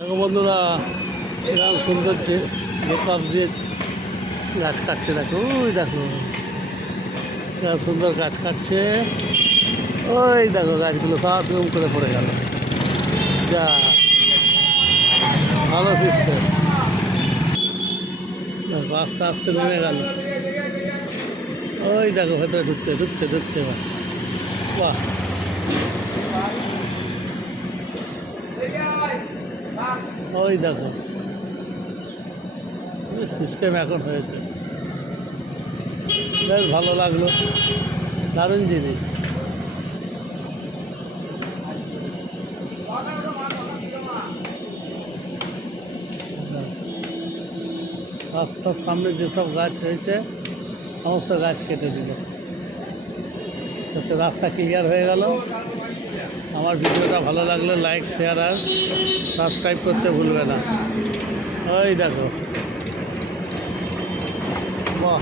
দেখো বন্ধুরা এখানে সৌন্দর্য গোপাপ দিয়ে গাছ কাটছে, দেখো, ওই দেখো। এখানে সুন্দর গাছ কাটছে, ওই দেখো, গাছগুলো সব রুম করে পড়ে গেল। যা, ভালো সিস্টেম আস্তে আস্তে নেমে গেল। ওই দেখো, ভেতরে ঢুকছে ঢুকছে ঢুকছে। বাহ। ওই দেখো। সিস্টেম এখন হয়েছে। বেশ ভালো লাগল। দারুণ জিনিস। রাস্তার সামনে যেসব গাছ হয়েছে, সমস্ত গাছ কেটে দিল। রাস্তা ক্লিয়ার হয়ে গেল। আমার ভিডিওটা ভালো লাগলে লাইক শেয়ার আর সাবস্ক্রাইব করতে ভুলবে না। ওই দেখো। বাহ।